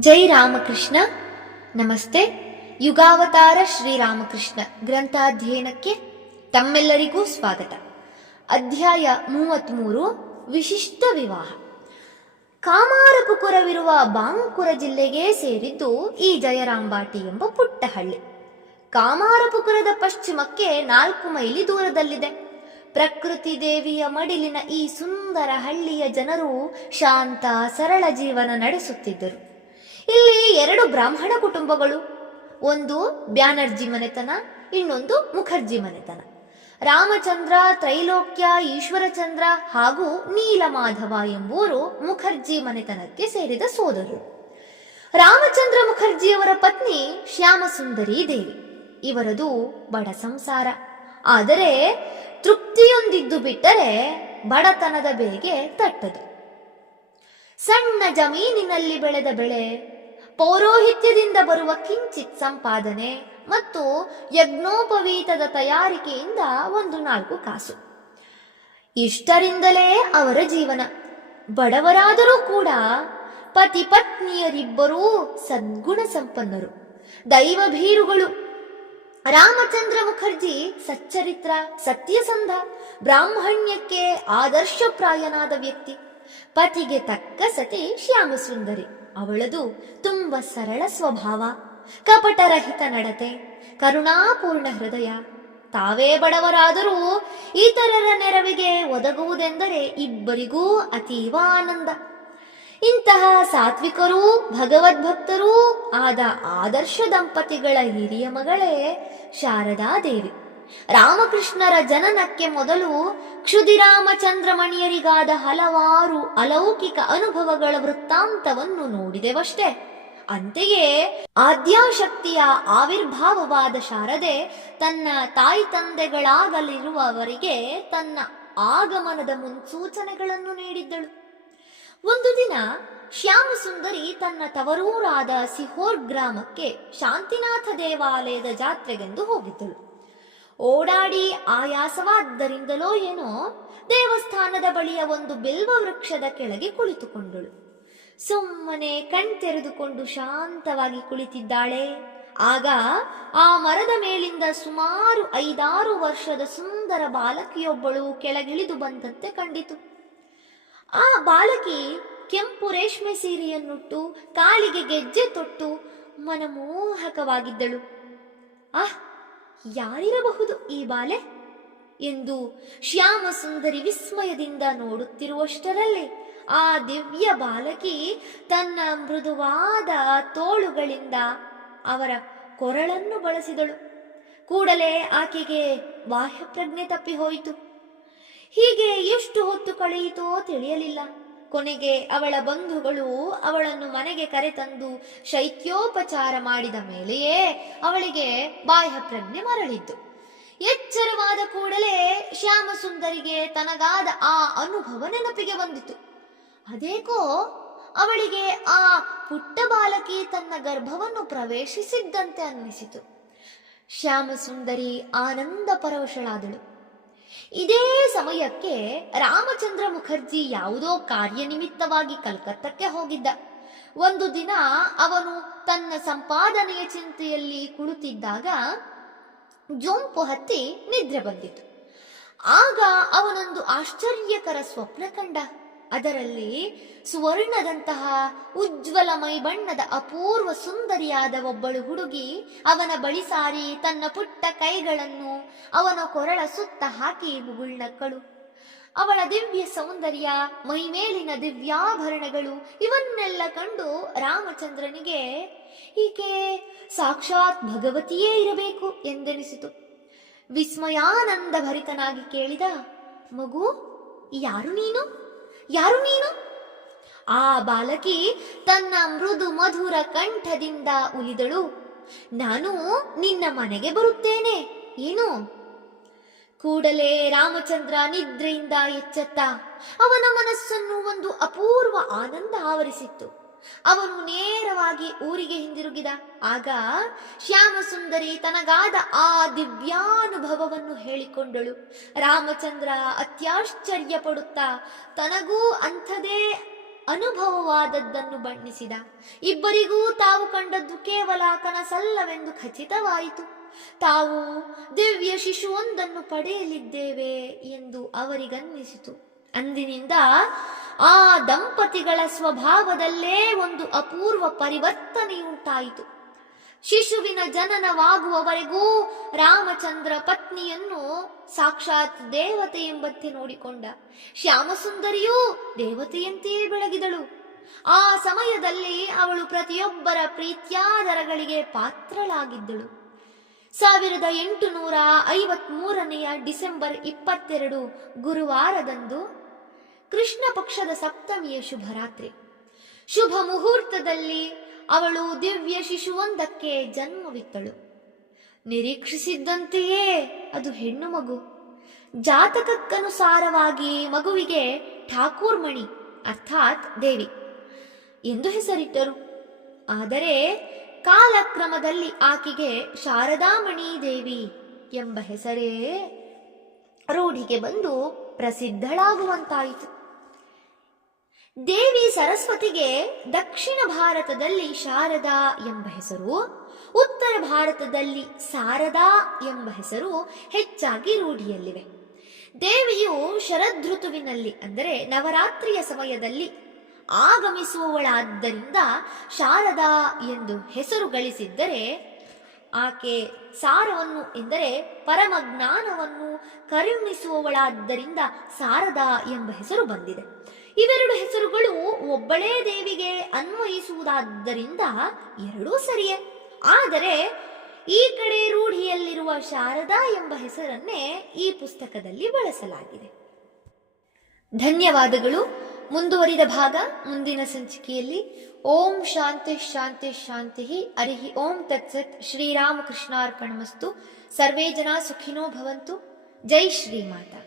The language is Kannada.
ಜೈ ರಾಮಕೃಷ್ಣ. ನಮಸ್ತೆ. ಯುಗಾವತಾರ ಶ್ರೀರಾಮಕೃಷ್ಣ ಗ್ರಂಥಾಧ್ಯಯನಕ್ಕೆ ತಮ್ಮೆಲ್ಲರಿಗೂ ಸ್ವಾಗತ. ಅಧ್ಯಾಯ ಮೂವತ್ತ್ಮೂರು ವಿಶಿಷ್ಟ ವಿವಾಹ. ಕಾಮಾರಪುಕುರವಿರುವ ಬಾಂಕುರ ಜಿಲ್ಲೆಗೆ ಸೇರಿದ್ದು ಈ ಜಯರಾಂಬಾಟಿ ಎಂಬ ಪುಟ್ಟ ಹಳ್ಳಿ ಕಾಮಾರಪುಕುರದ ಪಶ್ಚಿಮಕ್ಕೆ ನಾಲ್ಕು ಮೈಲಿ ದೂರದಲ್ಲಿದೆ. ಪ್ರಕೃತಿ ದೇವಿಯ ಮಡಿಲಿನ ಈ ಸುಂದರ ಹಳ್ಳಿಯ ಜನರು ಶಾಂತ ಸರಳ ಜೀವನ ನಡೆಸುತ್ತಿದ್ದರು. ಇಲ್ಲಿ ಎರಡು ಬ್ರಾಹ್ಮಣ ಕುಟುಂಬಗಳು. ಒಂದು ಬ್ಯಾನರ್ಜಿ ಮನೆತನ, ಇನ್ನೊಂದು ಮುಖರ್ಜಿ ಮನೆತನ. ರಾಮಚಂದ್ರ, ತ್ರೈಲೋಕ್ಯ, ಈಶ್ವರಚಂದ್ರ ಹಾಗೂ ನೀಲಮಾಧವ ಎಂಬುವರು ಮುಖರ್ಜಿ ಮನೆತನಕ್ಕೆ ಸೇರಿದ ಸೋದರರು. ರಾಮಚಂದ್ರ ಮುಖರ್ಜಿಯವರ ಪತ್ನಿ ಶ್ಯಾಮಸುಂದರಿ ದೇವಿ. ಇವರದು ಬಡ ಸಂಸಾರ. ಆದರೆ ತೃಪ್ತಿಯೊಂದಿದ್ದು ಬಿಟ್ಟರೆ ಬಡತನದ ಬೇಗೆ ತಟ್ಟದು. ಸಣ್ಣ ಜಮೀನಿನಲ್ಲಿ ಬೆಳೆದ ಬೆಳೆ ಪೌರೋಹಿತ್ಯದಿಂದ ಬರುವ ಕಿಂಚಿತ್ ಸಂಪಾದನೆ ಮತ್ತು ಯಜ್ಞೋಪವೀತದ ತಯಾರಿಕೆಯಿಂದ ಒಂದು ನಾಲ್ಕು ಕಾಸು. ಇಷ್ಟರಿಂದಲೇ ಅವರ ಜೀವನ. ಬಡವರಾದರೂ ಕೂಡ ಪತಿ ಪತ್ನಿಯರಿಬ್ಬರೂ ಸದ್ಗುಣ ಸಂಪನ್ನರು. ದೈವಭೀರುಗಳು ರಾಮಚಂದ್ರ ಮುಖರ್ಜಿ ಸಚ್ಚರಿತ್ರ, ಸತ್ಯಸಂಧ, ಬ್ರಾಹ್ಮಣ್ಯಕ್ಕೆ ಆದರ್ಶಪ್ರಾಯನಾದ ವ್ಯಕ್ತಿ. ಪತಿಗೆ ತಕ್ಕ ಸತಿ ಶ್ಯಾಮಸುಂದರಿ. ಅವಳದು ತುಂಬ ಸರಳ ಸ್ವಭಾವ. ಕಪಟರಹಿತ ನಡತೆ, ಕರುಣಾಪೂರ್ಣ ಹೃದಯ. ತಾವೇ ಬಡವರಾದರೂ ಇತರರ ನೆರವಿಗೆ ಒದಗುವುದೆಂದರೆ ಇಬ್ಬರಿಗೂ ಅತೀವ ಆನಂದ. ಇಂತಹ ಸಾತ್ವಿಕರೂ, ಭಗವದ್ಭಕ್ತರೂ ಆದ ಆದರ್ಶ ದಂಪತಿಗಳ ಹಿರಿಯ ಮಗಳೇ ಶಾರದಾ ದೇವಿ ರಾಮಕೃಷ್ಣರ ಜನನಕ್ಕೆ ಮೊದಲು ಕ್ಷುದಿರಾಮಚಂದ್ರಮಣಿಯರಿಗಾದ ಹಲವಾರು ಅಲೌಕಿಕ ಅನುಭವಗಳ ವೃತ್ತಾಂತವನ್ನು ನೋಡಿದೆವಷ್ಟೇ. ಅಂತೆಯೇ ಆದ್ಯಾಶಕ್ತಿಯ ಆವಿರ್ಭಾವವಾದ ಶಾರದೆ ತನ್ನ ತಾಯಿ ತಂದೆಗಳಾಗಲಿರುವವರಿಗೆ ತನ್ನ ಆಗಮನದ ಮುನ್ಸೂಚನೆಗಳನ್ನು ನೀಡಿದ್ದಳು. ಒಂದು ದಿನ ಶ್ಯಾಮಸುಂದರಿ ತನ್ನ ತವರೂರಾದ ಸಿಹೋರ್ ಗ್ರಾಮಕ್ಕೆ ಶಾಂತಿನಾಥ ದೇವಾಲಯದ ಜಾತ್ರೆಗೆಂದು ಹೋಗಿದ್ದಳು. ಓಡಾಡಿ ಆಯಾಸವಾದ್ದರಿಂದಲೋ ಏನೋ ದೇವಸ್ಥಾನದ ಬಳಿಯ ಒಂದು ಬಿಲ್ವ ವೃಕ್ಷದ ಕೆಳಗೆ ಕುಳಿತುಕೊಂಡಳು. ಸುಮ್ಮನೆ ಕಣ್ತೆರೆದುಕೊಂಡು ಶಾಂತವಾಗಿ ಕುಳಿತಿದ್ದಾಳೆ. ಆಗ ಆ ಮರದ ಮೇಲಿಂದ ಸುಮಾರು ಐದಾರು ವರ್ಷದ ಸುಂದರ ಬಾಲಕಿಯೊಬ್ಬಳು ಕೆಳಗಿಳಿದು ಬಂದಂತೆ ಕಂಡಿತು. ಆ ಬಾಲಕಿ ಕೆಂಪು ರೇಷ್ಮೆ ಸೀರೆಯನ್ನುಟ್ಟು ಕಾಲಿಗೆ ಗೆಜ್ಜೆ ತೊಟ್ಟು ಮನಮೋಹಕವಾಗಿದ್ದಳು. ಆಹ್ ಯಾರಿರಬಹುದು ಈ ಬಾಲೆ? ಎಂದು ಶ್ಯಾಮ ಸುಂದರಿ ವಿಸ್ಮಯದಿಂದ ನೋಡುತ್ತಿರುವಷ್ಟರಲ್ಲಿ ಆ ದಿವ್ಯ ಬಾಲಕಿ ತನ್ನ ಮೃದುವಾದ ತೋಳುಗಳಿಂದ ಅವರ ಕೊರಳನ್ನು ಬಳಸಿದಳು. ಕೂಡಲೇ ಆಕೆಗೆ ಬಾಹ್ಯಪ್ರಜ್ಞೆ ತಪ್ಪಿ ಹೋಯಿತು ಹೀಗೆ ಎಷ್ಟು ಹೊತ್ತು ಕಳೆಯಿತೋ ತಿಳಿಯಲಿಲ್ಲ. ಕೊನೆಗೆ ಅವಳ ಬಂಧುಗಳು ಅವಳನ್ನು ಮನೆಗೆ ಕರೆತಂದು ಶೈತ್ಯೋಪಚಾರ ಮಾಡಿದ ಮೇಲೆಯೇ ಅವಳಿಗೆ ಬಾಹ್ಯ ಪ್ರಜ್ಞೆ ಮರಳಿದ್ದು. ಎಚ್ಚರವಾದ ಕೂಡಲೇ ಶ್ಯಾಮಸುಂದರಿಗೆ ತನಗಾದ ಆ ಅನುಭವ ನೆನಪಿಗೆ ಬಂದಿತು. ಅದೇಕೋ ಅವಳಿಗೆ ಆ ಪುಟ್ಟ ಬಾಲಕಿ ತನ್ನ ಗರ್ಭವನ್ನು ಪ್ರವೇಶಿಸಿದ್ದಂತೆ ಅನ್ನಿಸಿತು. ಶ್ಯಾಮಸುಂದರಿ ಆನಂದ ಪರವಶಳಾದಳು. ಇದೇ ಸಮಯಕ್ಕೆ ರಾಮಚಂದ್ರ ಮುಖರ್ಜಿ ಯಾವುದೋ ಕಾರ್ಯನಿಮಿತ್ತವಾಗಿ ಕಲ್ಕತ್ತಕ್ಕೆ ಹೋಗಿದ್ದ. ಒಂದು ದಿನ ಅವನು ತನ್ನ ಸಂಪಾದನೆಯ ಚಿಂತೆಯಲ್ಲಿ ಕುಳಿತಿದ್ದಾಗ ಜೊಂಪು ಹತ್ತಿ ನಿದ್ರೆ ಬಂದಿತು. ಆಗ ಅವನೊಂದು ಆಶ್ಚರ್ಯಕರ ಸ್ವಪ್ನ ಕಂಡ. ಅದರಲ್ಲಿ ಸುವರ್ಣದಂತಹ ಉಜ್ವಲ ಮೈ ಬಣ್ಣದ ಅಪೂರ್ವ ಸುಂದರಿಯಾದ ಒಬ್ಬಳು ಹುಡುಗಿ ಅವನ ಬಳಿ ಸಾರಿ ತನ್ನ ಪುಟ್ಟ ಕೈಗಳನ್ನು ಅವನ ಕೊರಳ ಸುತ್ತ ಹಾಕಿ ಮುಗುಳ್ನಕ್ಕಳು. ಅವಳ ದಿವ್ಯ ಸೌಂದರ್ಯ, ಮೈಮೇಲಿನ ದಿವ್ಯಾಭರಣಗಳು ಇವನ್ನೆಲ್ಲ ಕಂಡು ರಾಮಚಂದ್ರನಿಗೆ, ಈಕೆ ಸಾಕ್ಷಾತ್ ಭಗವತಿಯೇ ಇರಬೇಕು ಎಂದೆನಿಸಿತು. ವಿಸ್ಮಯಾನಂದ ಭರಿತನಾಗಿ ಕೇಳಿದ, ಮಗು, ಯಾರು ನೀನು? ಯಾರು ನೀನು? ಆ ಬಾಲಕಿ ತನ್ನ ಮೃದು ಮಧುರ ಕಂಠದಿಂದ ಉಲಿದಳು ನಾನು ನಿನ್ನ ಮನೆಗೆ ಬರುತ್ತೇನೆ. ಏನು? ಕೂಡಲೇ ರಾಮಚಂದ್ರ ನಿದ್ರೆಯಿಂದ ಎಚ್ಚೆತ್ತ. ಅವನ ಮನಸ್ಸನ್ನು ಒಂದು ಅಪೂರ್ವ ಆನಂದ ಆವರಿಸಿತ್ತು. ಅವನು ನೇರವಾಗಿ ಊರಿಗೆ ಹಿಂದಿರುಗಿದ. ಆಗ ಶ್ಯಾಮಸುಂದರಿ ತನಗಾದ ಆ ದಿವ್ಯಾನುಭವವನ್ನು ಹೇಳಿಕೊಂಡಳು. ರಾಮಚಂದ್ರ ಅತ್ಯಾಶ್ಚರ್ಯ ಪಡುತ್ತಾ ತನಗೂ ಅಂಥದೇ ಅನುಭವವಾದದ್ದನ್ನು ಬಣ್ಣಿಸಿದ. ಇಬ್ಬರಿಗೂ ತಾವು ಕಂಡದ್ದು ಕೇವಲ ಕನಸಲ್ಲವೆಂದು ಖಚಿತವಾಯಿತು. ತಾವು ದಿವ್ಯ ಶಿಶುವೊಂದನ್ನು ಪಡೆಯಲಿದ್ದೇವೆ ಎಂದು ಅವರಿಗನ್ನಿಸಿತು. ಅಂದಿನಿಂದ ಆ ದಂಪತಿಗಳ ಸ್ವಭಾವದಲ್ಲೇ ಒಂದು ಅಪೂರ್ವ ಪರಿವರ್ತನೆಯುಂಟಾಯಿತು. ಶಿಶುವಿನ ಜನನವಾಗುವವರೆಗೂ ರಾಮಚಂದ್ರ ಪತ್ನಿಯನ್ನು ಸಾಕ್ಷಾತ್ ದೇವತೆ ಎಂಬಂತೆ ನೋಡಿಕೊಂಡ. ಶ್ಯಾಮಸುಂದರಿಯೂ ದೇವತೆಯಂತೆಯೇ ಬೆಳಗಿದಳು. ಆ ಸಮಯದಲ್ಲಿ ಅವಳು ಪ್ರತಿಯೊಬ್ಬರ ಪ್ರೀತ್ಯಾದರಗಳಿಗೆ ಪಾತ್ರಳಾಗಿದ್ದಳು. ಸಾವಿರದ ಎಂಟುನೂರ ಐವತ್ಮೂರನೆಯ ಡಿಸೆಂಬರ್ ಇಪ್ಪತ್ತೆರಡು ಗುರುವಾರದಂದು ಕೃಷ್ಣ ಪಕ್ಷದ ಸಪ್ತಮಿಯ ಶುಭರಾತ್ರಿ. ಶುಭ ಮುಹೂರ್ತದಲ್ಲಿ ಅವಳು ದಿವ್ಯ ಶಿಶುವೊಂದಕ್ಕೆ ಜನ್ಮವಿತ್ತಳು. ನಿರೀಕ್ಷಿಸಿದ್ದಂತೆಯೇ ಅದು ಹೆಣ್ಣು ಮಗು. ಜಾತಕಕ್ಕನುಸಾರವಾಗಿ ಮಗುವಿಗೆ ಠಾಕೂರ್ಮಣಿ ಅರ್ಥಾತ್ ದೇವಿ ಎಂದು ಹೆಸರಿಟ್ಟರು. ಆದರೆ ಕಾಲಕ್ರಮದಲ್ಲಿ ಆಕೆಗೆ ಶಾರದಾಮಣಿ ದೇವಿ ಎಂಬ ಹೆಸರೇ ರೂಢಿಗೆ ಬಂದು ಪ್ರಸಿದ್ಧಳಾಗುವಂತಾಯಿತು. ದೇವಿ ಸರಸ್ವತಿಗೆ ದಕ್ಷಿಣ ಭಾರತದಲ್ಲಿ ಶಾರದಾ ಎಂಬ ಹೆಸರು, ಉತ್ತರ ಭಾರತದಲ್ಲಿ ಸಾರದಾ ಎಂಬ ಹೆಸರು ಹೆಚ್ಚಾಗಿ ರೂಢಿಯಲ್ಲಿವೆ. ದೇವಿಯು ಶರದೃತುವಿನಲ್ಲಿ ಅಂದರೆ ನವರಾತ್ರಿಯ ಸಮಯದಲ್ಲಿ ಆಗಮಿಸುವವಳಾದ್ದರಿಂದ ಶಾರದಾ ಎಂದು ಹೆಸರು ಗಳಿಸಿದ್ದರೆ ಆಕೆ ಸಾರವನ್ನು ಎಂದರೆ ಪರಮ ಜ್ಞಾನವನ್ನು ಕರುಣಿಸುವವಳಾದ್ದರಿಂದ ಸಾರದಾ ಎಂಬ ಹೆಸರು ಬಂದಿದೆ. ಇವೆರಡು ಹೆಸರುಗಳು ಒಬ್ಬಳೇ ದೇವಿಗೆ ಅನ್ವಯಿಸುವುದಾದ್ದರಿಂದ ಎರಡೂ ಸರಿಯೇ. ಆದರೆ ಈ ಕಡೆ ರೂಢಿಯಲ್ಲಿರುವ ಶಾರದಾ ಎಂಬ ಹೆಸರನ್ನೇ ಈ ಪುಸ್ತಕದಲ್ಲಿ ಬಳಸಲಾಗಿದೆ. ಧನ್ಯವಾದಗಳು. ಮುಂದುವರಿದ ಭಾಗ ಮುಂದಿನ ಸಂಚಿಕೆಯಲ್ಲಿ. ಓಂ ಶಾಂತಿ ಶಾಂತಿ ಶಾಂತಿ ಅರಿಹಿ ಓಂ ತತ್ಸತ್ ಶ್ರೀರಾಮಕೃಷ್ಣಾರ್ಪಣಮಸ್ತು. ಸರ್ವೇ ಜನ ಸುಖಿನೋ ಭವಂತು. ಜೈ ಶ್ರೀಮಾತಾ